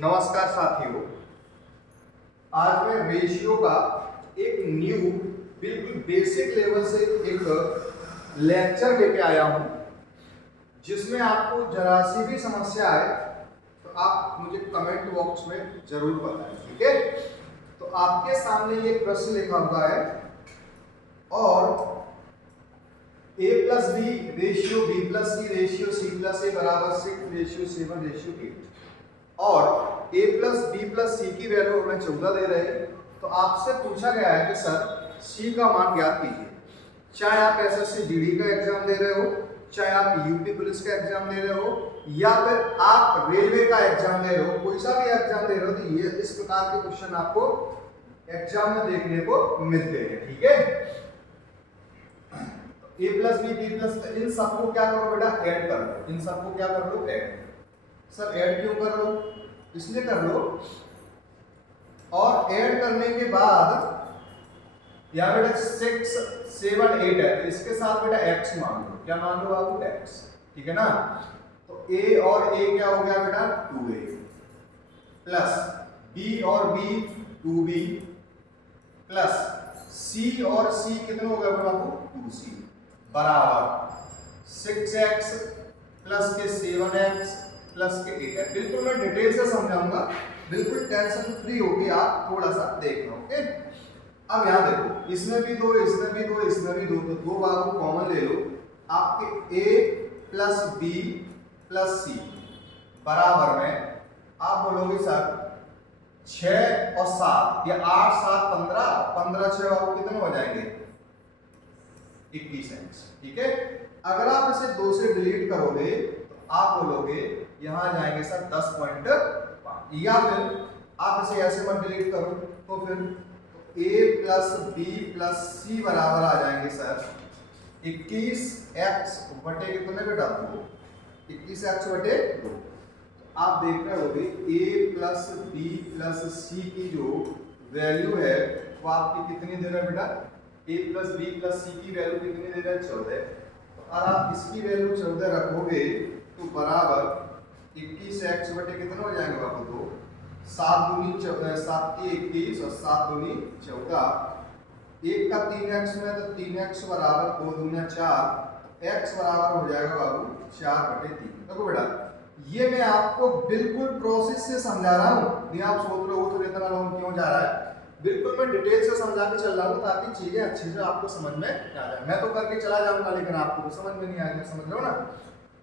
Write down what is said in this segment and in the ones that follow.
नमस्कार साथियों, आज मैं रेशियो का एक न्यू बिल्कुल बेसिक लेवल से एक लेक्चर लेके आया हूं, जिसमें आपको जरा सी भी समस्या आए तो आप मुझे कमेंट बॉक्स में जरूर बताएं। ठीक है, तो आपके सामने ये प्रश्न लिखा हुआ है और a plus B ratio b plus C ratio c plus A बराबर 6 रेशियो 7 रेशियो 8 और a plus B plus C की वैल्यू हमें 14 दे रहे हैं। तो आपसे पूछा गया है कि सर c का मान ज्ञात कीजिए। चाहे आप एसएससी जीडी का एग्जाम दे रहे हो, चाहे आप यूपी पुलिस का एग्जाम दे रहे हो, या फिर आप रेलवे का एग्जाम दे रहे हो, कोई सा भी एग्जाम दे रहे हो, तो ये इस प्रकार के क्वेश्चन आपको एग्जाम में देखने को मिलते हैं। ठीक है, a plus B B plus, इन सबको क्या करो बेटा, ऐड कर लो। इन सबको क्या कर लो, ऐड। सर ऐड क्यों कर लो, इसलिए कर लो, और ऐड करने के बाद यहाँ बेटा 6 7 8 है, तो इसके साथ बेटा x मान लो। क्या मान लो बाबू, x। ठीक है ना, तो a और a क्या हो गया बेटा, 2a प्लस b और b 2b प्लस c और c कितना हो गया बाबू, 2c बराबर 6x प्लस के 7x प्लस के 8x। बिल्कुल मैं डिटेल से समझाऊंगा, बिल्कुल टेंशन फ्री होके आप थोड़ा सा देख लो। ओके, अब यहाँ देखो, इसमें भी दो, इसमें भी दो, इसमें भी दो, तो दो बाबू कॉमन ले लो। आपके a plus b plus c बराबर में आप बोलोगे सर 6 और 7 या 8 7 15 15 6 बाबू कितने हो जाएंगे, 21x। ठीक है, अगर आप इसे 2 से डिलीट करोगे तो आप बोलोगे यहां जाएंगे सर 10.5, या फिर आप इसे ऐसे मत डिलीट करो तो फिर a plus b plus c बराबर आ जाएंगे सर 21x बटे कितने बेटा, 2। 21x बटे 2। आप देख रहे होगे a plus b plus c की जो वैल्यू है वो आपकी कितनी दे रहा है बेटा, a plus b plus c की वैल्यू कितनी दे रहा है, 14। तो अगर आप इसकी वैल्यू 14 रखोगे तो बराबर 21x बटे कितना हो जाएंगे बाबू, 2। 7 दूनी 14, 7 की 21 और 7 दूनी 14। 1 का 3x में, तो 3x बराबर 2 दूनी 4, x बराबर हो जाएगा बाबू 4 बटे 3। देखो बेटा, ये मैं आपको बिल्कुल प्रोसेस से समझा रहा हूँ, नहीं आप सोच रहे हो तो इतना लॉन्ग क्यों जा रहा है। बिल्कुल मैं डिटेल से समझा के चल रहा हूँ ताकि चीजें अच्छे से आपको समझ में आ जाए। मैं तो करके चला जाऊंगा लेकिन आपको तो समझ में नहीं आएगा, समझ रहे हो ना,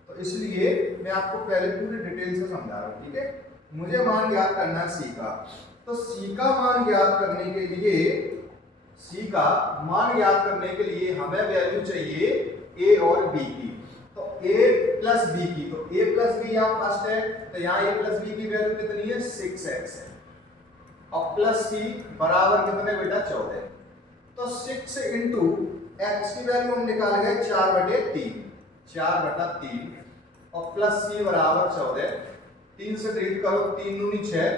तो इसलिए मैं आपको पहले पूरी डिटेल से समझा रहा हूँ। ठीक है, मुझे मान ज्ञात करना है c का, तो c का मान ज्ञात करने के लिए, c का मान ज्ञात करने के लिए हमें वैल्यू चाहिए a और b की। तो a प्लस b की, तो a प्लस b यहाँ फर्स्ट है, तो यहाँ a प्लस b की वैल्यू कितनी है, 6x है, और प्लस c बराबर कितने बेटा, 14। तो 6 इंटू x की वैल्यू हम निकाल गए 4 बटे 3, 4 बटा 3, और प्लस c बराबर 14। 3 से डिवाइड करो, 3 दूनी 6,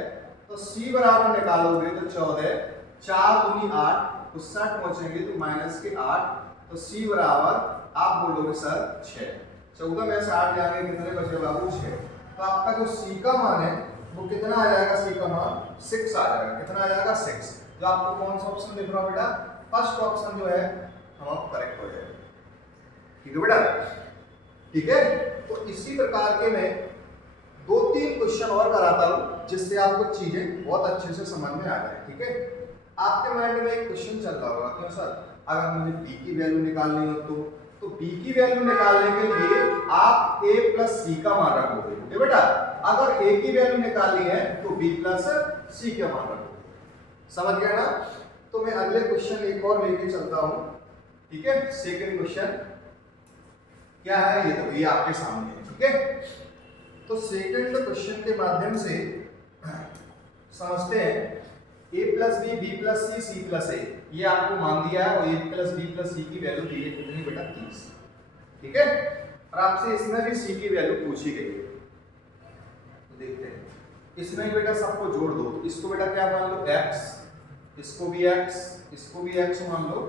तो c बराबर निकालोगे तो 14, 4 दूनी 8, तो 60 पहुंचेंगे तो माइनस के 8, तो c बराबर आप बोलोगे सर 6। 14 में से 8 जाएंगे कितने बचे बाबू, 6। तो आपका जो c का मान है वो कितना आ जाएगा, c का मान 6 आ जाएगा। कितना आ जाएगा, 6। तो आपको कौन सा ऑप्शन दिख रहा है बेटा, फर्स्ट ऑप्शन जो है हमारा करेक्ट हो जाएगा। ठीक है बेटा, ठीक है। तो इसी प्रकार के मैं 2-3 क्वेश्चन और कराता हूं जिससे आपको चीजें बहुत अच्छे से समझ में आ जाए। ठीक है, आपके माइंड में एक क्वेश्चन चल रहा होगा, क्यों सर अगर मुझे b की वैल्यू निकालनी हो तो b की वैल्यू निकालने के लिए आप a प्लस c का मान रखोगे। ठीक है बेटा, अगर a की वैल्यू निकालनी है तो b प्लस c का मान रखोगे। समझ गया ना, तो मैं अगले क्वेश्चन एक और लेके चलता हूं। ठीक है, सेकंड क्वेश्चन क्या है, ये तो ये आपके सामने है। ठीक है, तो सेकंड क्वेश्चन के माध्यम से समझते हैं a plus B B plus C C plus A, ये आपको मान दिया है, और a plus B plus C की वैल्यू दी है कितनी बेटा, 30। ठीक है, और आपसे इसमें भी c की वैल्यू पूछी गई है, तो देखते हैं। इसमें बेटा सबको जोड़ दो, तो इसको बेटा क्या मान लो, x, इसको भी x, इसको भी x मान लो,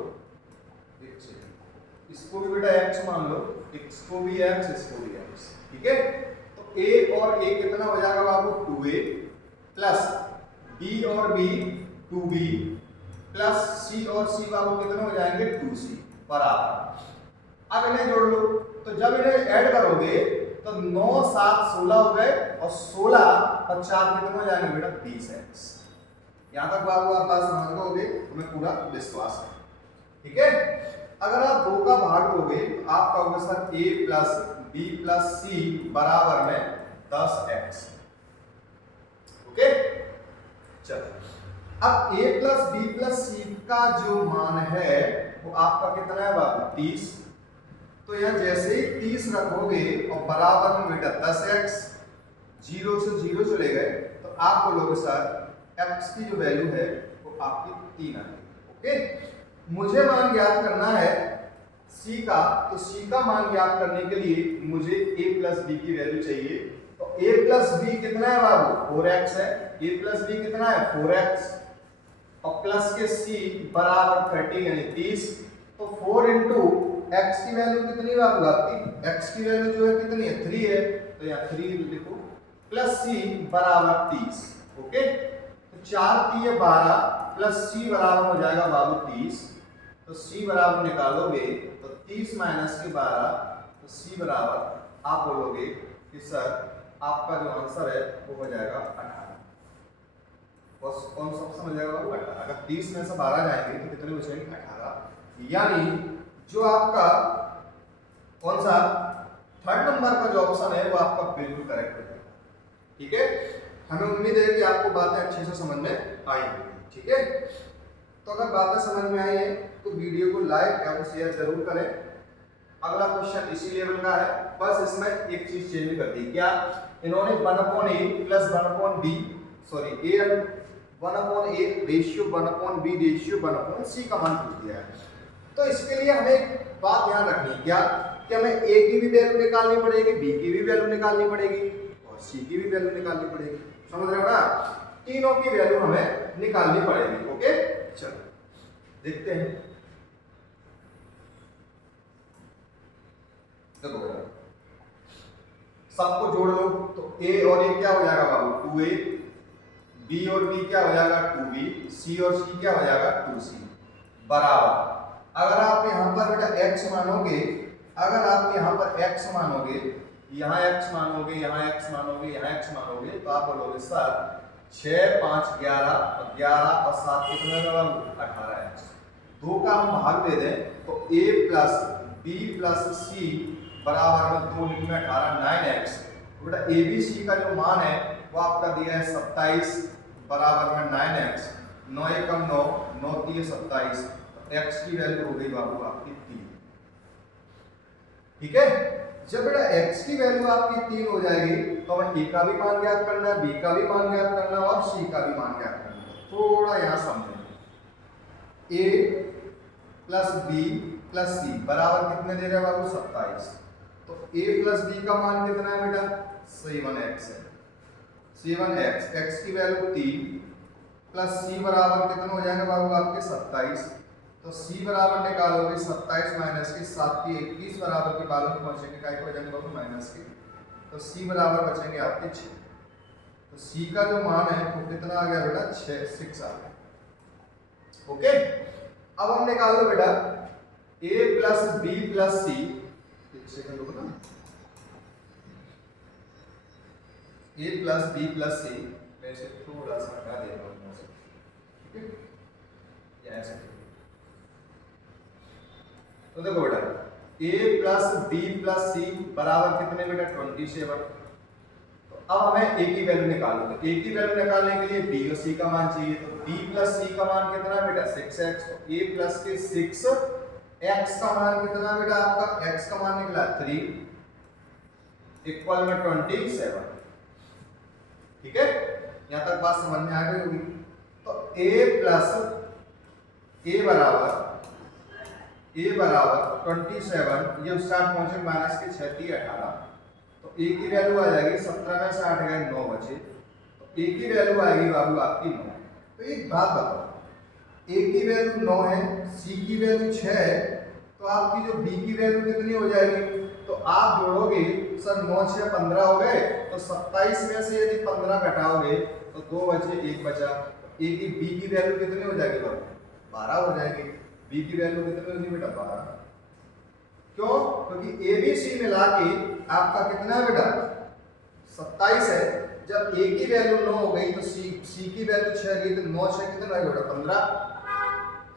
इसको भी बेटा x मान लो, इसको भी x, इसको भी x। ठीक है, तो a और a कितना हो जाएगा बाबू, 2a प्लस डी और बी 2b प्लस सी और सी बाबू कितने हो जाएंगे 2c बराबर। अब इन्हें जोड़ लो, तो जब इन्हें ऐड करोगे तो 9 7 16 हो गए और 16 और 4 कितने हो जाएंगे बेटा 20x। यहां तक बाबू आप बात समझ गए, तुम्हें पूरा विश्वास है, ठीक है। अगर आप 2 का भाग दोगे तो आपका होगा sir a plus b plus c बराबर में 10x। ओके, चलो अब a plus b plus c का जो मान है वो आपका कितना है बाबू 30। तो यहां जैसे ही 30 रखोगे और बराबर में बेटा 10x, 0 से 0 चले गए तो आप बोलोगे सर x की जो वैल्यू है वो आपकी 3 आएगी। ओके, मुझे मान ज्ञात करना है c का, तो c का मान ज्ञात करने के लिए मुझे a प्लस b की वैल्यू चाहिए। तो a प्लस b कितना है बाबू 4x है, a प्लस b कितना है 4x और प्लस के c बराबर 30 यानी 30। तो 4 इंटू x की वैल्यू कितनी बाबू आपकी, x की वैल्यू जो है कितनी है 3 है, तो यहाँ 3 लिखो प्लस c बराबर 30। ओके, तो 4 3 12 प्लस c बराबर हो जाएगा बाबू 30। तो c बराबर निकालोगे तो 30 माइनस के 12 तो c बराबर आप बोलोगे कि सर आपका जो आंसर है वो हो जाएगा 18। बस कौन सा ऑप्शन हो जाएगा बाबू 18। अगर 30 में से 12 जाएंगे तो कितने बचेंगे 18। यानी जो आपका कौन सा थर्ड नंबर का जो ऑप्शन है वो आपका बिल्कुल करेक्ट है। ठीक है, हमें उम्मीद है कि आपको बातें अच्छे से समझ में आई होंगी। ठीक है, तो अगर बातें समझ में आई है तो वीडियो को लाइक या शेयर जरूर करें। अगला क्वेश्चन इसी लेवल का है, बस इसमें एक चीज चेंज कर दी। क्या, इन्होंने 1/a plus 1/b sorry a 1/a ratio 1/b ratio 1/c का मान पूछ दिया है। तो इसके लिए हमें एक बात ध्यान रखनी है, क्या कि हमें a की भी वैल्यू निकालनी पड़ेगी, b की भी वैल्यू निकालनी पड़ेगी और c की भी वैल्यू निकालनी पड़ेगी। समझ रहे हो ना, तीनों की वैल्यू हमें निकालनी पड़ेगी। ओके, चलो देखते हैं। देखो बेटा, सबको जोड़ लो तो a और a क्या हो जाएगा बाबू 2a, b और b क्या हो जाएगा 2b, c और c क्या हो जाएगा 2c बराबर। अगर आप यहाँ पर बेटा x मानोगे, अगर आप यहाँ पर x मानोगे, यहाँ x मानोगे, यहाँ x मानोगे, यहाँ x मानोगे तो आप बोलोगे सर 6 5 11 और 11 और 7 कितने का बाबू 18x। 2 का हम भाग दे दें तो a plus b plus c बराबर में 2 लिख में 18 9x। तो बेटा a b c का जो मान है वो आपका दिया है 27 बराबर में 9x। 9 एकम 9, 9 3 27, x की वैल्यू हो गई बाबू आपकी 3। ठीक है, जब बेटा x की वैल्यू आपकी 3 हो जाएगी तो हमें a का भी मान ज्ञात करना है, b का भी मान ज्ञात करना है और c का भी मान ज्ञात करना है। थोड़ा यहाँ समझें, a plus b plus c बराबर कितने दे रहे हैं बाबू 27। तो a प्लस b का मान कितना है बेटा 7x है, 7x, x की वैल्यू 3 प्लस c बराबर कितना हो जाएगा बाबू आपके 27। तो c बराबर निकालोगे 27 माइनस के 7 की 21 बराबर के बालों में पहुंचेंगे काय को हो जाएंगे बाबू माइनस के। तो c बराबर बचेंगे आपके 6। तो c का जो मान है वो कितना आ गया बेटा 6 आ गया। ओके, अब हम निकाल लो बेटा a plus b plus c। एक सेकंड रुको ना, a plus b plus c मैं इसे थोड़ा सा हटा दे रहा हूँ। ठीक है, या ऐसे। तो देखो बेटा a plus b plus c बराबर कितने बेटा 27। तो अब हमें a की वैल्यू निकालनी है। a की वैल्यू निकालने के लिए b और c का मान चाहिए। तो b प्लस c का मान कितना है बेटा 6x। तो a प्लस के 6, x का मान कितना बेटा आपका, x का मान निकला 3 इक्वल में 27। ठीक है, यहां तक बात समझ में आ गई होगी। तो a प्लस a बराबर 27, ये स्टार्ट पहुंचे माइनस के 6 3 18। तो a की वैल्यू आ जाएगी 17 में से 8 गए 9 बचे। तो a की वैल्यू आएगी बाबू आपकी 9। तो एक बात बताओ, a की वैल्यू 9 है, c की वैल्यू 6 है, तो आपकी जो b की वैल्यू कितनी हो जाएगी तो आप जोड़ोगे सर 9 6 15 हो गए, तो 27 में से यदि 15 घटाओगे तो 2 बचे 1 बचा। ए की बी की वैल्यू कितनी हो जाएगी बाबू? 12 हो जाएगी। बी की वैल्यू कितनी होगी बेटा? 12। क्यों? क्योंकि ए बी सी मिला के आपका कितना है बेटा? 27 है। जब ए की वैल्यू 9 हो गई तो सी की वैल्यू 6 गई, तो 9 6 कितना रहेगा बेटा? 15।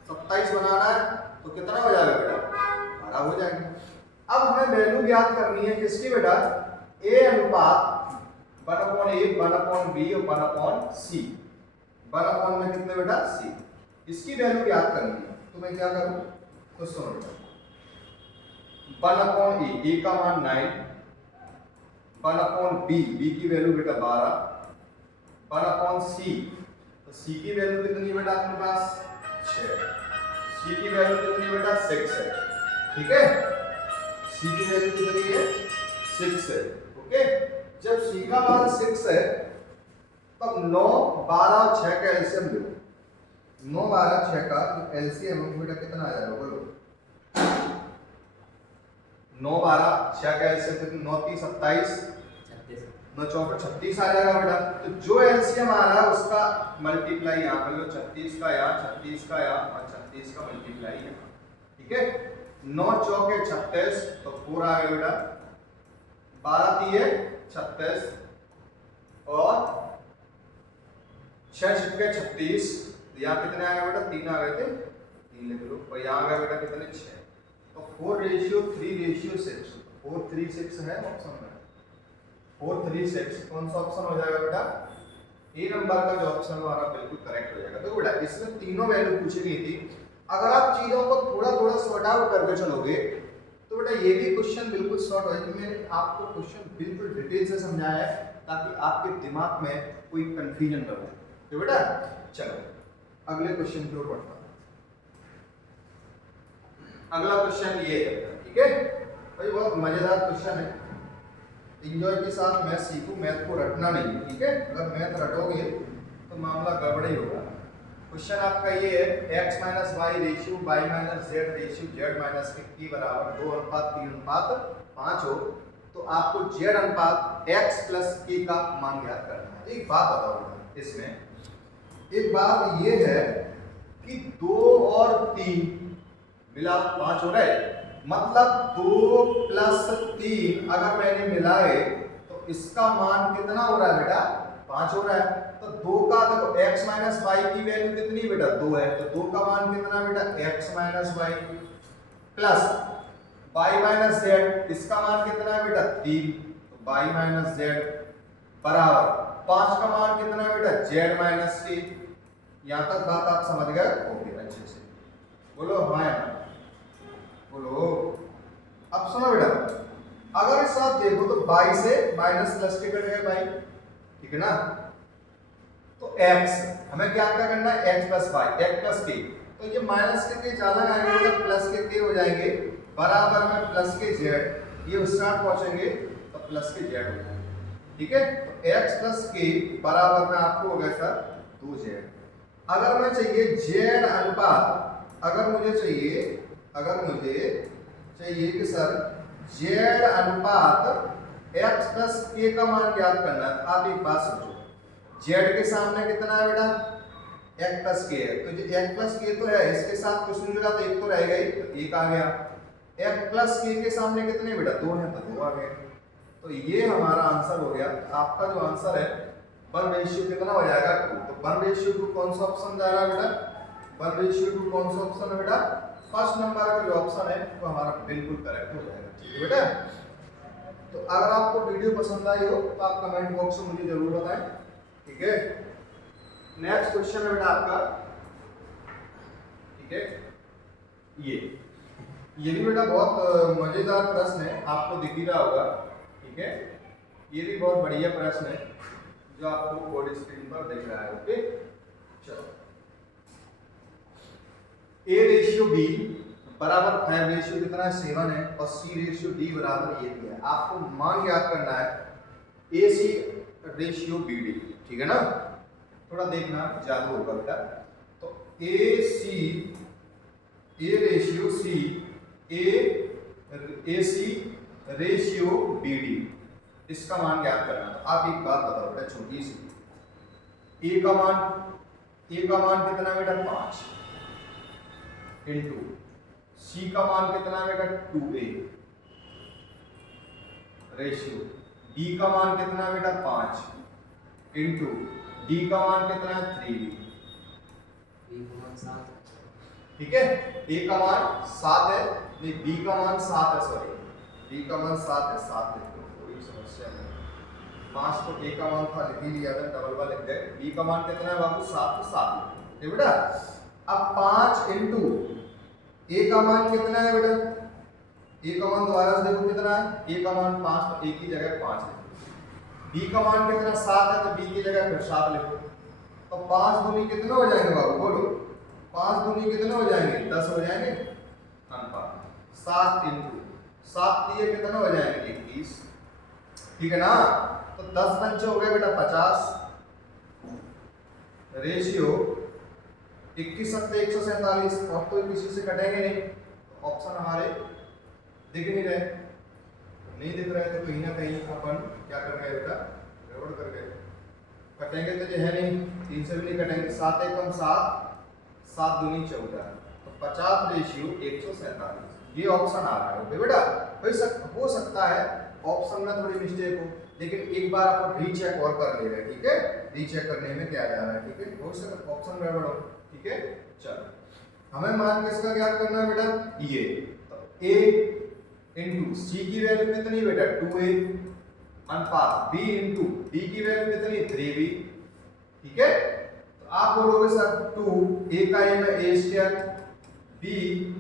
27 बनाना है तो कितना हो जाएगा बेटा? 12 हो जाएगा। अब हमें वैल्यू ज्ञात करनी है किसकी बेटा? ए अनुपात 1/a 1/b और 1/c। 1 में कितने बेटा? c। इसकी वैल्यू ज्ञात करनी है तो मैं क्या करूं? तो सुनो बेटा, 1/a, a का मान 9, 1/b, b की वैल्यू बेटा 12, 1/c, तो c की वैल्यू कितनी है बेटा आपके पास? 6। c की वैल्यू कितनी है बेटा? 6 है। ठीक है, c की वैल्यू कितनी है? 6 है। ओके, जब c का मान 6 है तब 9 12 और 6 का एलसीएम लो। 9 12 6 का एलसीएम बेटा कितना आ जाएगा? बोलो। 9 12 6 का एलसीएम कितना? 9 3 27, 9 4 36 आ जाएगा बेटा। तो जो एलसीएम आ रहा है उसका मल्टीप्लाई यहाँ कर लो, 36 का यहाँ, 36 का यहाँ और 36 का मल्टीप्लाई यहाँ। ठीक है, 9 4 36 तो 4 आ गया बेटा, 12 3 36 और 6 6 36, यहाँ कितने आ गए बेटा? 3 आ गए थे, 3 लिख लो। और यहाँ आ गया बेटा कितने? 6। तो 4:3:6, 436 है ऑप्शन में। 436 कौन सा ऑप्शन हो जाएगा बेटा? ए नंबर का जो ऑप्शन हमारा बिल्कुल करेक्ट हो जाएगा। तो बेटा इसमें तीनों वैल्यू पूछी गई थी। अगर आप चीजों को थोड़ा थोड़ा सॉर्ट आउट करके चलोगे तो बेटा ये भी क्वेश्चन बिल्कुल सॉर्ट हो जाएगा। मैंने आपको क्वेश्चन बिल्कुल डिटेल से समझाया है ताकि आपके दिमाग में कोई कंफ्यूजन ना हो। तो बेटा चलो अगले क्वेश्चन की ओर बढ़ते हैं। अगला क्वेश्चन ये है, ठीक है भाई, बहुत मजेदार क्वेश्चन है। एंजॉय के साथ मैथ सीखो, मैथ को रटना नहीं, ठीक है? अगर मैथ रटोगे तो मामला गड़बड़ ही होगा। क्वेश्चन आपका ये है x minus y ratio y minus z ratio z minus के बराबर 2:3:5 हो तो आपको z अनुपात x प्लस k का मान ज्ञात करना है। एक बात बताओ, इसमें एक बात ये है कि 2 और 3 मिला 5 हो रहा है, मतलब 2 प्लस 3 अगर मैंने मिलाए तो इसका मान कितना हो रहा है बेटा? 5 हो रहा है। तो 2 का देखो x माइनस वाई की वैल्यू कितनी बेटा? 2 है, तो 2 का मान कितना बेटा? x minus y plus y minus z, इसका मान कितना है बेटा? 3, तो y माइनस z बराबर 5 का मान कितना है बेटा? z minus k। यहाँ तक बात आप समझ गए होगी अच्छे से? बोलो हाँ या ना? बोलो। अब सुनो बेटा, अगर इस आप देखो तो y से माइनस प्लस के कट गए भाई, ठीक है ना? तो x हमें क्या करना है? x plus y, x plus k, तो ये माइनस के ज्यादा आएंगे तो प्लस के k हो जाएंगे, बराबर में प्लस के z, ये उस साथ पहुंचेंगे तो प्लस के z हो जाएंगे। ठीक है, तो x प्लस k बराबर में आपको हो गया सर 2z। अगर मैं चाहिए z अनुपात, अगर मुझे चाहिए कि सर z अनुपात x प्लस k का मान ज्ञात करना है, आप एक बात सोचो, z के सामने कितना है बेटा? x प्लस k है, तो जो x प्लस k तो है, इसके साथ कुछ नहीं मिला तो एक तो रहेगा ही, तो एक आ गया। x प्लस k के सामने कितने बेटा? 2 है, तो 2 आ गए। तो ये हमारा आंसर हो गया। आपका जो आंसर है 1:2 कितना हो जाएगा? 2। तो 1:2 कौन सा ऑप्शन जा रहा है बेटा? 1:2 कौन सा ऑप्शन है बेटा? फर्स्ट नंबर का जो ऑप्शन है वो हमारा बिल्कुल करेक्ट हो जाएगा। ठीक है बेटा, तो अगर आपको वीडियो पसंद आई हो तो आप कमेंट बॉक्स में मुझे जरूर बताएं। ठीक है, नेक्स्ट क्वेश्चन है बेटा आपका, ठीक है, ये भी बेटा बहुत मजेदार प्रश्न है, आपको दिख ही रहा होगा। ठीक है, ये भी बहुत बढ़िया प्रश्न है जो आपको बोर्ड स्क्रीन पर दिख रहा है। ओके चलो, a रेशियो b बराबर 5 रेशियो कितना है? 7 है, और c रेशियो d बराबर ये दिया है। आपको मान याद करना है ac रेशियो bd, ठीक है ना? थोड़ा देखना जादू होगा बेटा। तो a ratio c, ac ratio BD, इसका मान ज्ञात करना। तो आप एक बात बताओ बेटा छोटी सी, ए का मान कितना बेटा 5 इंटू सी का मान कितना बेटा 2a रेशियो डी का मान कितना बेटा 5 इंटू डी का मान कितना है 3b, ठीक है। ए का मान 7 है, नहीं बी का मान 7 है, सॉरी बी का मान 7 है, 7 लिख दो, कोई समस्या नहीं। 5 तो ए का मान था लिख ही लिया था, डबल वाला लिख गए। बी का मान कितना है बाबू 7, तो 7 ठीक बेटा। अब 5 इंटू ए का मान कितना है बेटा, ए का मान दोबारा से देखो कितना है, ए का मान 5 तो ए की जगह 5 है। बी का मान कितना 7 है, तो बी की जगह फिर 7 लिखो। तो 5 दूनी कितने हो जाएंगे बाबू बोलो, 5 दूनी कितने हो जाएंगे 10 हो जाएंगे अनुपात। 7 इंटू 7 दिए कितने हो जाएंगे 21, ठीक है ना। तो 10 पंचे हो गए बेटा 50 रेशियो 21 सत्ते 147, और तो किसी से कटेंगे नहीं। तो ऑप्शन हमारे दिख नहीं रहे, नहीं दिख रहे तो कहीं ना कहीं अपन क्या कर रहे हैं बेटा, गड़बड़ कर गए। कटेंगे तो जो है नहीं, 3 से भी नहीं कटेंगे। 7 एकम 7, 7 दूनी 14, तो 50 रेशियो 147, ये ऑप्शन आ रहा है। ओके बेटा, हो सकता है ऑप्शन में थोड़ी मिस्टेक हो, लेकिन एक बार अपन रीचेक और कर ले रहे हैं, ठीक है। रीचेक करने में क्या जा रहा है, ठीक है, हो सकता ऑप्शन गड़बड़ हो, ठीक है। चलो हमें मान किसका ज्ञात करना है बेटा, ये तो a इंटू सी की वैल्यू कितनी बेटा 2a अनुपात b इंटू d की वैल्यू कितनी 3b, ठीक है। तो आप बोलोगे सर 2 a का a में a स्क्वायर, b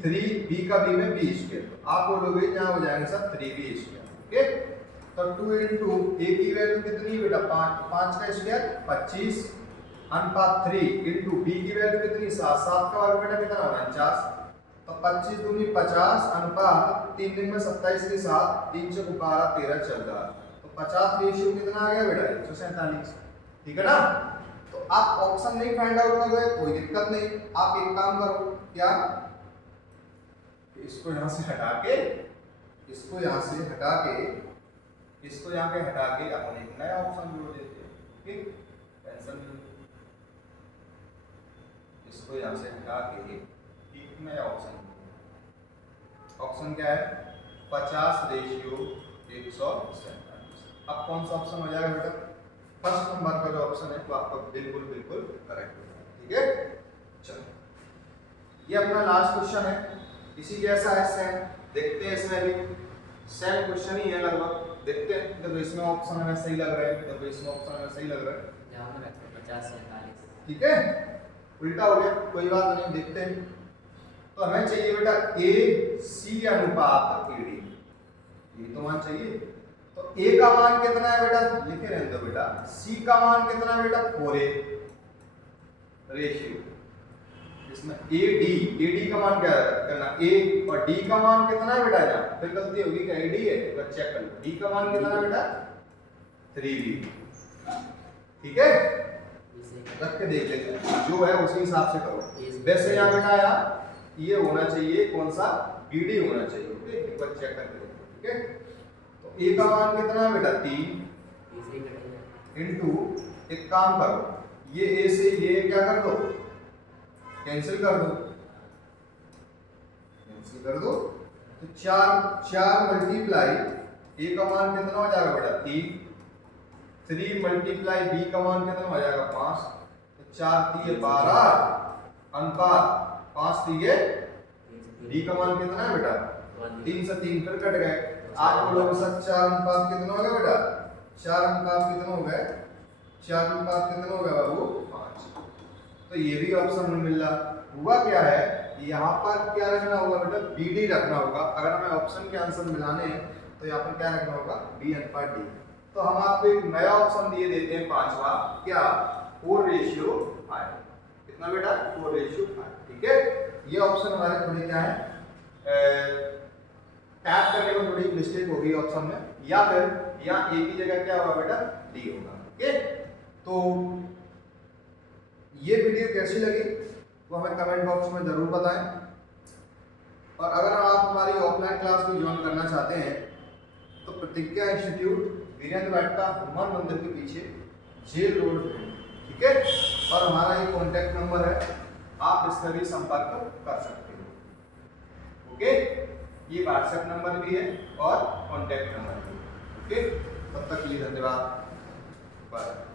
3 b का b में b स्क्वायर, तो आप बोलोगे क्या हो जाएगा सर 3b स्क्वायर, ठीक है। तो 2 इंटू a की वैल्यू कितनी बेटा 5, 5 का स्क्वायर 25 अनुपात 3 इंटू b की वैल्यू कितनी 7, 7 का वर्ग बेटा कितना होना 49, तो 25 दूनी 50 अनुपात 3 दिन में 27 के साथ 3 से 12 13 14, तो 50 रेशियो कितना आ गया बेटा 147, ठीक है ना। तो आप ऑप्शन नहीं फाइंड आउट कर रहे कोई दिक्कत नहीं, आप एक काम करो, क्या इसको यहां से हटा के, इसको यहां से हटा के, इसको यहां पे हटा के अपन एक नया ऑप्शन जोड़ देते हैं, ठीक, टेंशन नहीं। इसको यहां से हटा के एक नया ऑप्शन, ऑप्शन क्या है 50 रेशियो 147। अब कौन सा ऑप्शन हो जाएगा बेटा, फर्स्ट नंबर का जो ऑप्शन है वो आपका बिल्कुल बिल्कुल करेक्ट हो जाएगा, ठीक है। चलो ये अपना लास्ट क्वेश्चन है, इसी जैसा है सेम, देखते हैं इसमें भी सेम क्वेश्चन ही है लगभग, देखते हैं। जब इसमें ऑप्शन हमें सही लग रहा है, जब इसमें ऑप्शन हमें सही लग रहा है, ध्यान में रखो 50 से 47, ठीक है। उल्टा हो गया कोई बात नहीं, देखते हैं। तो हमें चाहिए बेटा ए सी अनुपात AD, ये तो मान चाहिए। तो ए का मान कितना है बेटा, लिखे रहने दो बेटा, सी का मान कितना है बेटा 4a रेशियो, इसमें AD का मान क्या करना, ए और डी का मान कितना है बेटा, यहाँ फिर गलती होगी क्या AD है, एक बार चेक कर लो, डी का मान कितना है बेटा 3b, ठीक है। रख के देख लेते हैं, जो है उसी हिसाब से करो। वैसे यहाँ बेटा यार ये होना चाहिए कौन सा BD होना चाहिए, ओके, एक बार चेक करके देखो, ठीक है। तो ए का मान कितना है बेटा 3 इंटू, एक काम करो, ये ए से ये क्या कर दो कैंसिल कर दो, कैंसिल कर दो, तो 4 मल्टीप्लाई ए का मान कितना हो जाएगा बेटा 3 मल्टीप्लाई बी का मान कितना हो जाएगा 5, तो 4 3 12 अनुपात 5 3 डी का मान कितना है बेटा 3 से 3 फिर कट गए। आप बोलोगे सर 4 अनुपात कितना हो गया बेटा, 4 अनुपात कितना हो गए, 4 अनुपात कितना हो गया बाबू 5, तो ये भी ऑप्शन में मिल रहा। हुआ क्या है, यहाँ पर क्या रखना होगा बेटा BD रखना होगा, अगर हमें ऑप्शन के आंसर मिलाने हैं तो यहाँ पर क्या रखना होगा B अनुपात D। तो हम आपको एक नया ऑप्शन दिए देते हैं 5वां, क्या 4:5, कितना बेटा 4:5, ठीक है। ये ऑप्शन हमारे थोड़ी क्या है, टैप करने में थोड़ी मिस्टेक होगी ऑप्शन में, या फिर यहाँ A की जगह क्या होगा बेटा D होगा, ओके। तो ये वीडियो कैसी लगी वो हमें कमेंट बॉक्स में जरूर बताएं, और अगर आप हमारी ऑफलाइन क्लास को ज्वाइन करना चाहते हैं तो प्रतिज्ञा इंस्टीट्यूट वीरेंद्र वाटिका हनुमान मंदिर के पीछे जेल रोड पे, ठीक है। और हमारा ये कॉन्टैक्ट नंबर है, आप इस पर भी संपर्क कर सकते हो। ओके, ये व्हाट्सएप नंबर भी है और कॉन्टैक्ट नंबर भी, ओके। तब तक के लिए धन्यवाद, बाय।